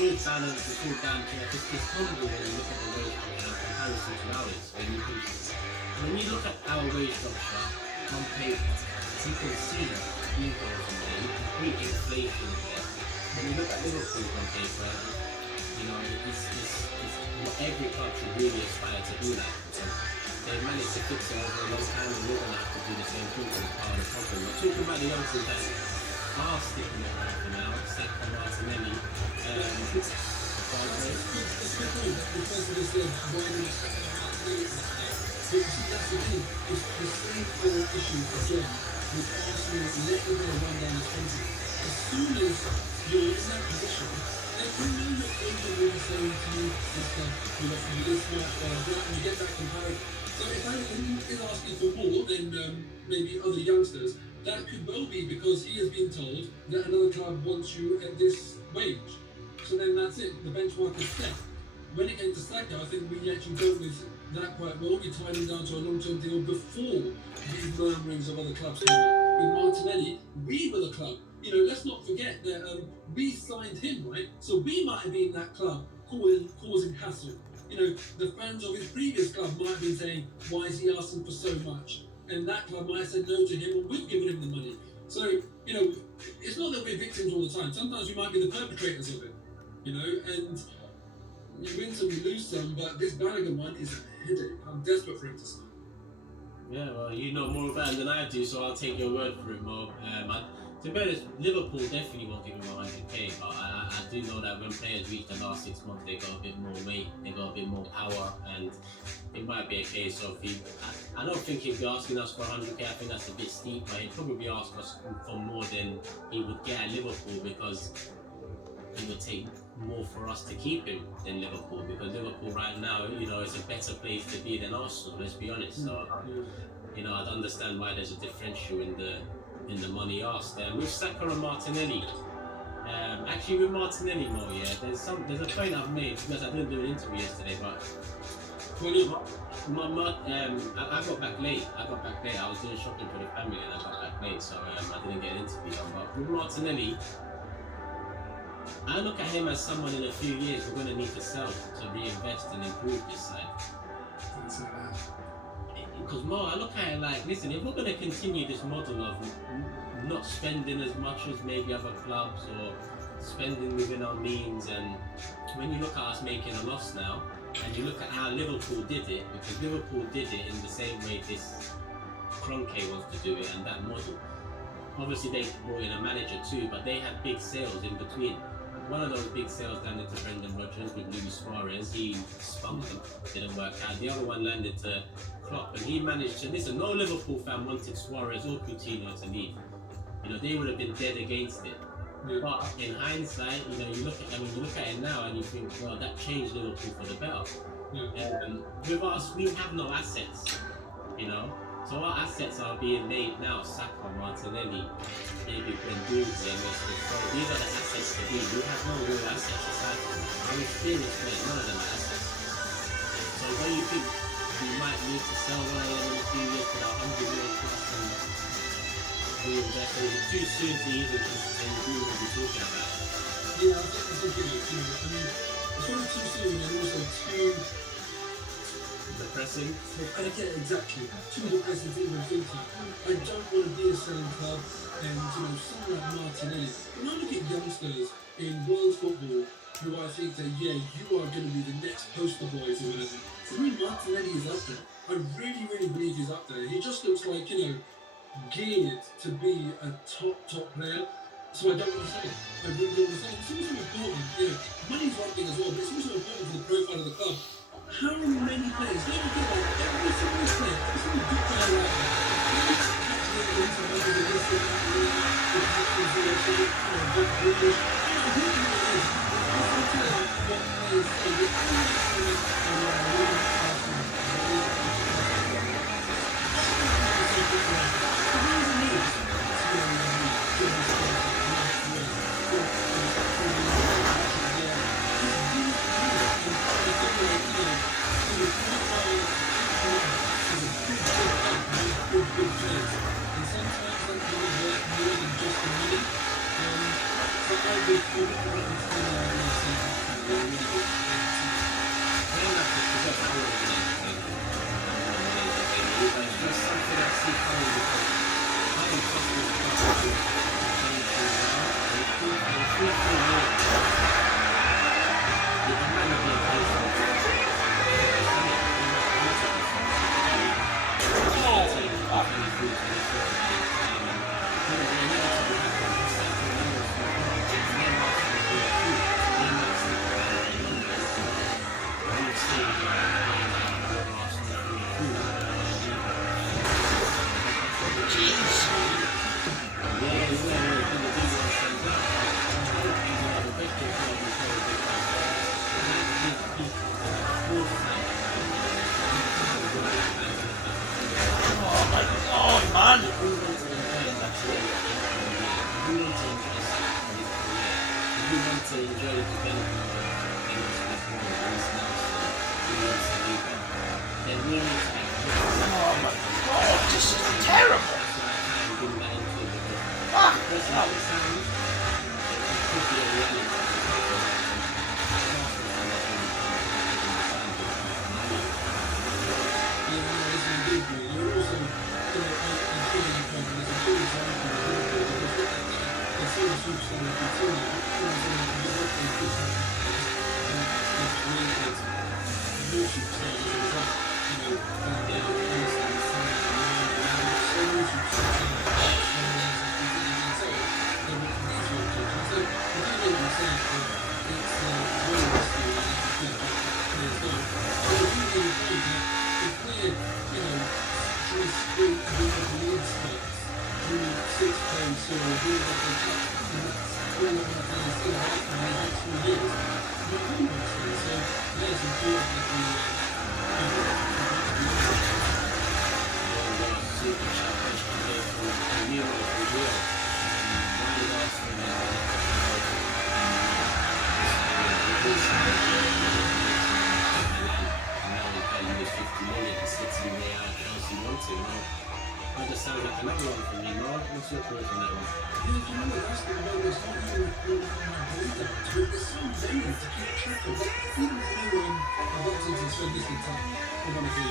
it's all down to it's humble when you look at the wage structure in comparison to ours. When you look at our wage structure on paper, you can see egos in there, you can see inflation in there. When you look at Liverpool on paper, you know, it's what every club should really aspire to do that. They managed to fix it over a long time, and we're going to have to do the same thing as part of the problem. We're talking about the youngsters that are sticking it out for now, Saka, Martinelli, It's good because of this why they were Saka and Martinelli like that. But you see, that's the thing. It's the same core issue again with Arsenal letting them run down the country. As soon as you're in that position, then you know your agent will be saying to you, this club, you know, for this much, and you get that comparison. So if he is asking for more than maybe other youngsters, that could well be because he has been told that another club wants you at this wage. So then that's it, the benchmark is set. When it came to Saka, I think we actually dealt with that quite well. We tied him down to a long-term deal before these murmurings of other clubs came up. With Martinelli, we were the club. You know, let's not forget that we signed him, right? So we might have been that club causing hassle. You know, the fans of his previous club might have been saying, why is he asking for so much? And that club might have said no to him, and we've given him the money. So, you know, it's not that we're victims all the time. Sometimes we might be the perpetrators of it, you know, and you win some, you lose some, but this Balogun one is a headache. I'm desperate for him to sign. Yeah, well, you know more about him than I do, so I'll take your word for it, Mo. To be honest, Liverpool definitely won't give him 100k, but I do know that when players reach the last 6 months, they got a bit more weight, they got a bit more power, and it might be a case of I don't think he'd be asking us for 100k. I think that's a bit steep, but he'd probably ask us for more than he would get at Liverpool, because it would take more for us to keep him than Liverpool, because Liverpool right now, you know, it's a better place to be than Arsenal, let's be honest. So, you know, I'd understand why there's a differential in the money asked. With Saka and Martinelli, actually with Martinelli more, yeah, there's a point I've made, because I didn't do an interview yesterday, but I got back late. I was doing shopping for the family and I got back late, so I didn't get an interview done. But with Martinelli, I look at him as someone in a few years we're going to need to sell to reinvest and improve this side. Because Mo, I look at it like, listen, if we're going to continue this model of not spending as much as maybe other clubs, or spending within our means, and when you look at us making a loss now, and you look at how Liverpool did it, because Liverpool did it in the same way this Kroenke wants to do it, and that model. Obviously they brought in a manager too, but they had big sales in between. One of those big sales landed to Brendan Rodgers with Luis Suarez. He spunked them, didn't work out. The other one landed to Klopp, and he managed to, listen, no Liverpool fan wanted Suarez or Coutinho to leave. You know, they would have been dead against it. But in hindsight, you know, you look at it now and you think, well, that changed Liverpool for the better. With us, we have no assets, you know. So our assets are being made now. Saka, Martinelli, maybe Bendouze, these are the assets to be. We have no real assets aside from that. Our experience players, none of them are assets. So when you think we might need to sell one of them in a few years for that 100 million plus and reinvest, it's too soon to even entertain who we'll be talking about. Yeah, I think it is. You know, I mean, it's only too soon and also too depressing. Exactly. Too depressing to even think of. I don't want to be a selling club, and you know, someone like Martinelli. When I look at youngsters in world football who I think that, yeah, you are going to be the next poster boys or whatever, for me, Martinelli is up there. I really, really believe he's up there. He just looks like, you know, geared to be a top player. So I don't want to say it. I really don't want to say it. It's also important, you know, money's one thing as well, but it's also important for the profile of the club. How many players? Don't forget that every single player, every single good player out there, enjoy the development of this more Reese Nelson, William Saliba. Then we need to make Oh my god, this is terrible. that's why I try and bring that into it because Fuck. the person that sounds it could be a really Yeah, no, it's indeed, mate. You're also, I'm sure you can, there's a good example of Liverpool because they're seeing superstar like Coutinho, you know, so you can look at this and created more superstars as a result. You know, Alisson, Salah, Mane, so many superstars now, Suarez, and so they're making these world champions. So I do get what you're saying, but it's very risky when you have to think about players going. But I do get your point that if we're, you know, trying to sprint Europa League spots through 6 points or doing what they cut, and that's all we're going to play still out for the next 2 years, we're pretty much there. So, yeah, it's important that we super challenge today for Euro as well. Why did Arsenal now we pay you 50 million and City way out Chelsea wanted. Now, that just sounds like another one for me. Mark, what's your thoughts on that one? yeah, you know what, that's the one that's not even on my radar. There's so many to keep track of. Like, even though I've opted to spend this time for one of the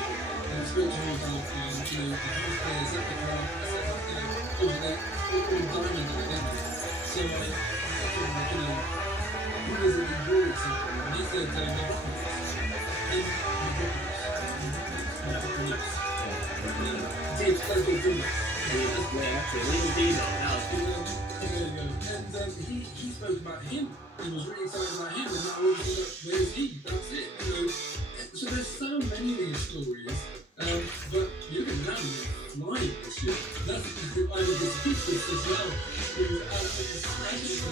and spoke to all about, you know, the health players at the club, you know, over there, all diamond at the level. So, I mean, you know, who is it in your example? And he said, Metropolis. And Metropolis. James, let's go do this. And he spoke about him. He was really excited about him, and now obviously, look, where's he? That's it. You know, so there's so many of these stories. But you're going to be flying this year. That's I mean, the speakers as well. Who are smashing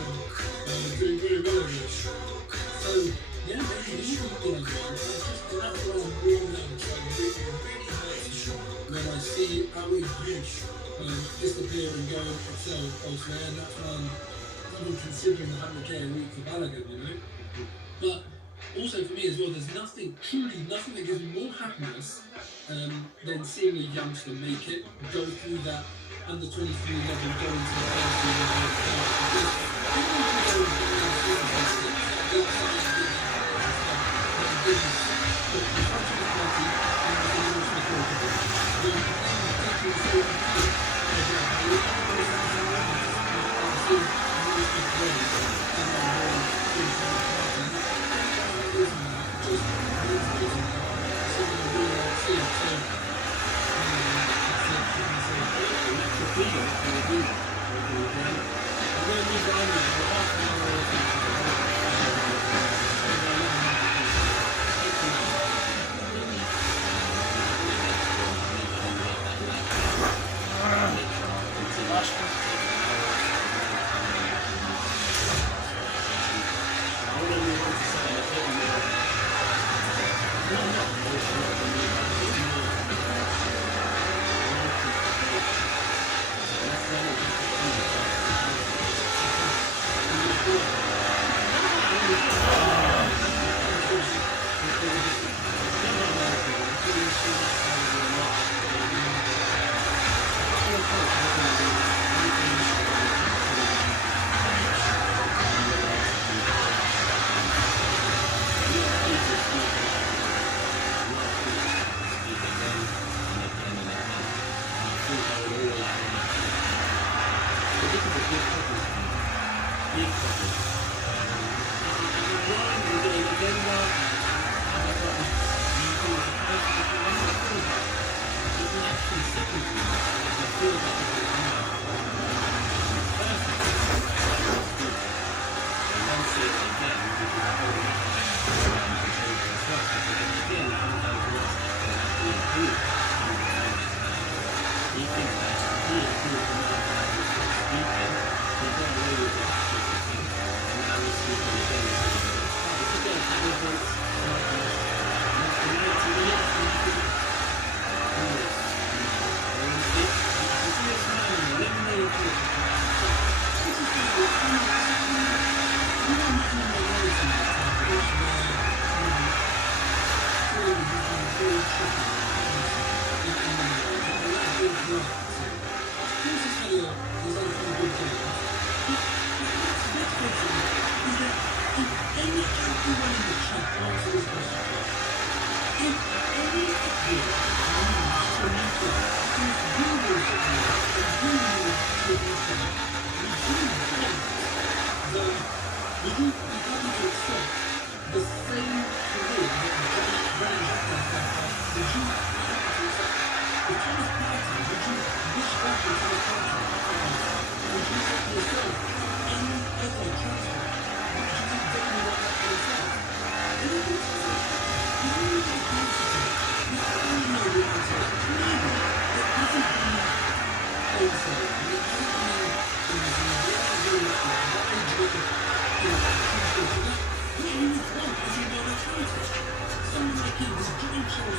doing very well over this. So yeah, maybe you can do that. That's what I'm really when I see Ali Bush disappear and go and sell elsewhere, and that's when I'm even considering the 100k a week for Balogun, you know. But also for me as well, there's nothing, truly nothing that gives me more happiness than seeing a youngster make it, go through that under 23 level, go into the first team and go because even if you go and play in the Super League, that's something that gives you the country party and the emotional quality.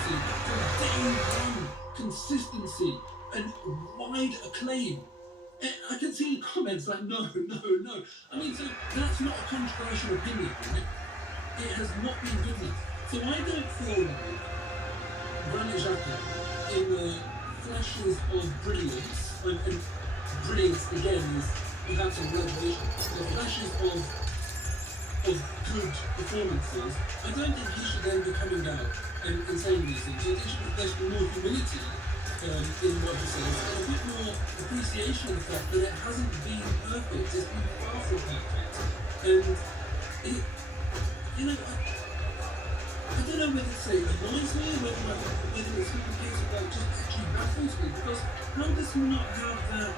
consistency from day one, consistency and wide acclaim. I can see comments like, no. I mean, so that's not a controversial opinion, right? It has not been good enough. So I don't feel like Granit Xhaka, in the flashes of brilliance, and brilliance again is perhaps a revelation, the flashes of good performances, I don't think he should then be coming out and saying these things. I think there should be more humility in what he says, and a bit more appreciation of the fact that it hasn't been perfect. It's been far from perfect. And it, you know, I don't know whether to say it annoys me, whether it's a case of just actually baffles me, because how does he not have that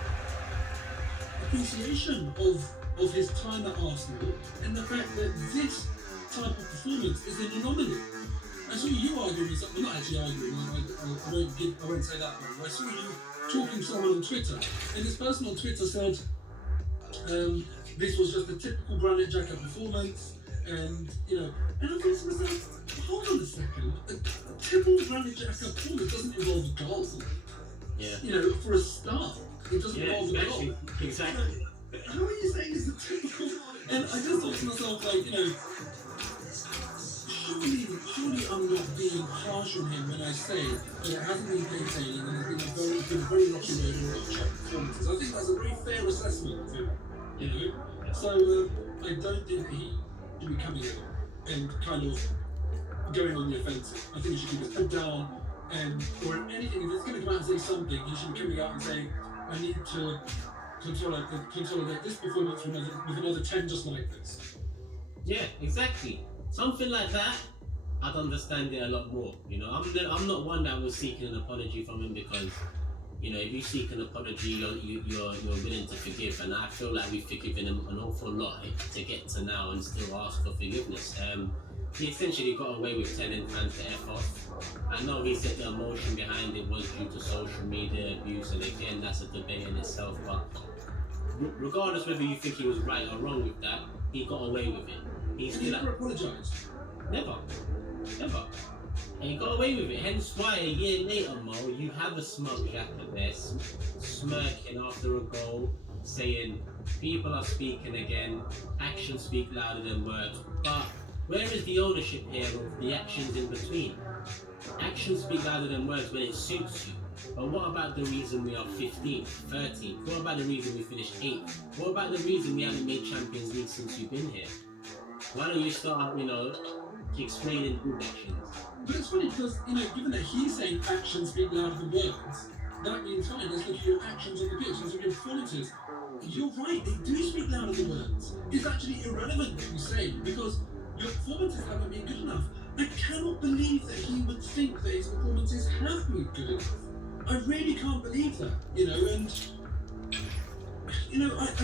appreciation of his time at Arsenal and the fact that this type of performance is an anomaly? I saw you arguing with someone, well, not actually arguing, I won't say that one. I saw you talking to someone on Twitter, and this person on Twitter said this was just a typical Granit Xhaka performance, and and I thought to myself, hold on a second, a typical Granit Xhaka performance doesn't involve a goal. Yeah. For a start, it doesn't involve a goal. Exactly. How are you saying it's a typical? And I just thought to myself, like, surely I'm not being harsh on him when I say that it hasn't been maintaining and it's been a very rocky road and rocky performances. I think that's a very fair assessment of him, So I don't think that he should be coming out and kind of going on the offensive. I think he should keep his head down, or anything, if he's going to come out and say something, he should be coming out and saying, I need to consolidate this performance with another 10 just like this. Yeah, exactly. Something like that, I'd understand it a lot more. I'm not one that was seeking an apology from him, because if you seek an apology, you're willing to forgive, and I feel like we've forgiven him an awful lot to get to now and still ask for forgiveness. He essentially got away with telling fans to F off. I know he said the emotion behind it was due to social media abuse, and again, that's a debate in itself, but regardless whether you think he was right or wrong with that, he got away with it. He never apologised. Never. And he got away with it. Hence why a year later, Mo, you have a smug Xhaka there smirking after a goal, saying people are speaking again, actions speak louder than words. But where is the ownership here of the actions in between? Actions speak louder than words when it suits you. But what about the reason we are 15th, 13th? What about the reason we finished 8th? What about the reason we haven't made Champions League since you've been here? Why don't you start, explaining good actions? But it's funny because, given that he's saying actions speak louder than words, that means fine, let's look at your actions on the pitch, let's look at your performances. You're right, they do speak louder than words. It's actually irrelevant what you say, because your performances haven't been good enough. I cannot believe that he would think that his performances have been good enough. I really can't believe that, I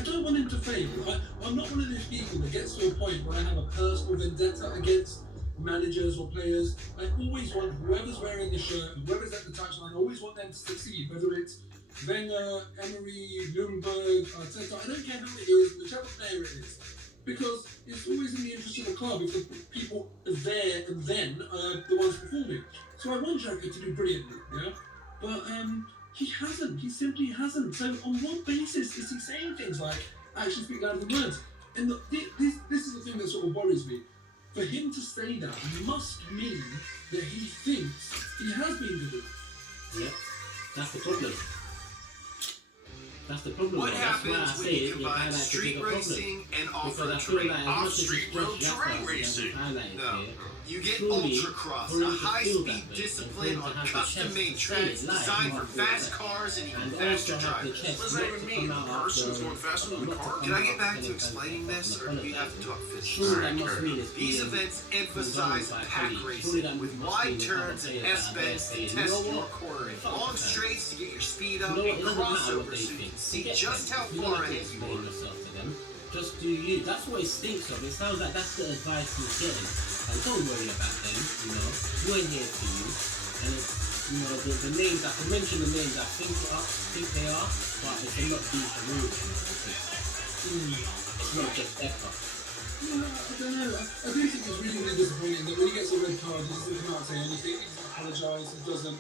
don't want him to fail. I'm not one of those people that gets to a point where I have a personal vendetta against managers or players. I always want whoever's wearing the shirt, whoever's at the touchline, I always want them to succeed, whether it's Wenger, Emery, Nürnberg, Arteta, I don't care who it is, whichever player it is. Because it's always in the interest of the club if the people there and then are the ones performing. So I want Xhaka to do brilliantly, but he hasn't. He simply hasn't. So on what basis is he saying things like actions speak louder than words? And this is the thing that sort of worries me. For him to say that must mean that he thinks he has been good enough. Yep, that's the problem. That's the problem. What happens that's why I when you say combine street racing and off-road off-street road terrain racing? No. You get ultracross, a high-speed discipline on custom-made tracks designed for fast cars and even faster drivers. What does that even mean? The person's going faster than the car? Can I get back to explaining this, or do we have to talk physics? These events emphasize pack racing, with wide turns and S-bends to test your cornering, long straights to get your speed up, and crossovers so you can see just how far ahead you are. Just do you. That's what it stinks of. It sounds like that's the advice he's getting. And don't worry about them, We're here for you. And it's, the names, I can mention the names I think they are, but it's a lot deeper root. It's not just effort. I don't know. I do think it's really, really disappointing that when he gets a red card, he doesn't come out and say anything. apologise. He doesn't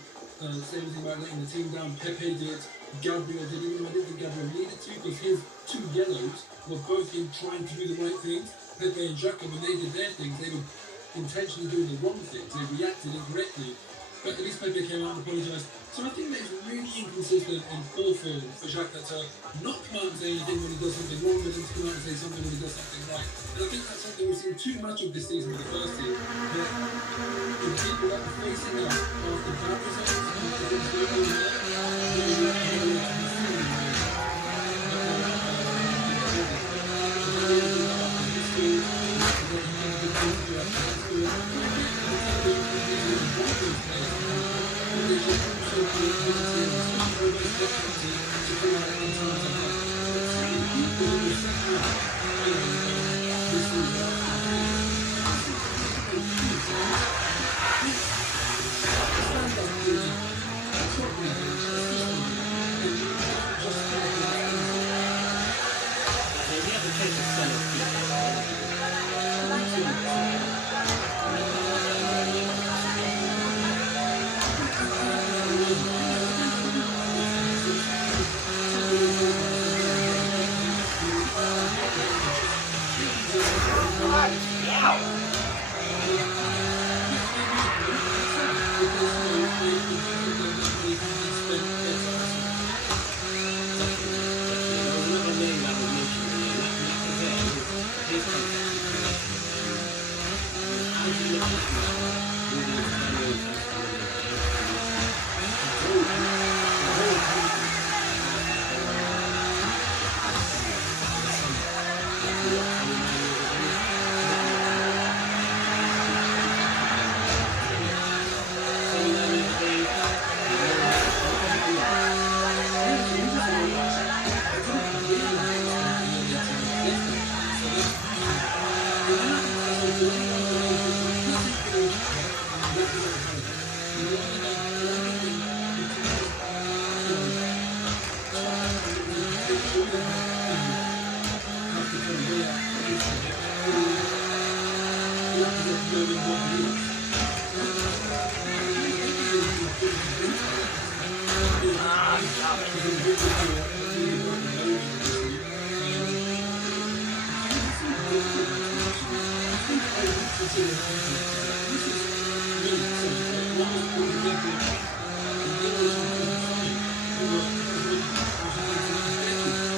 say anything about letting the team down. Pepe did. Gabriel did. Even though I didn't think Gabriel needed to, because his 2 yellows were both in trying to do the right things. Pepe and Xhaka, when they did their things, they were intentionally doing the wrong things. They reacted incorrectly. But at least Pepe came out and apologised. So I think that it's really inconsistent and awful for Xhaka to not come out and say anything when he does something wrong, but then to come out and say something when he does something right. And I think that's something we've seen too much of this season with the first team. That the people that are facing up after bad results, after things going on there,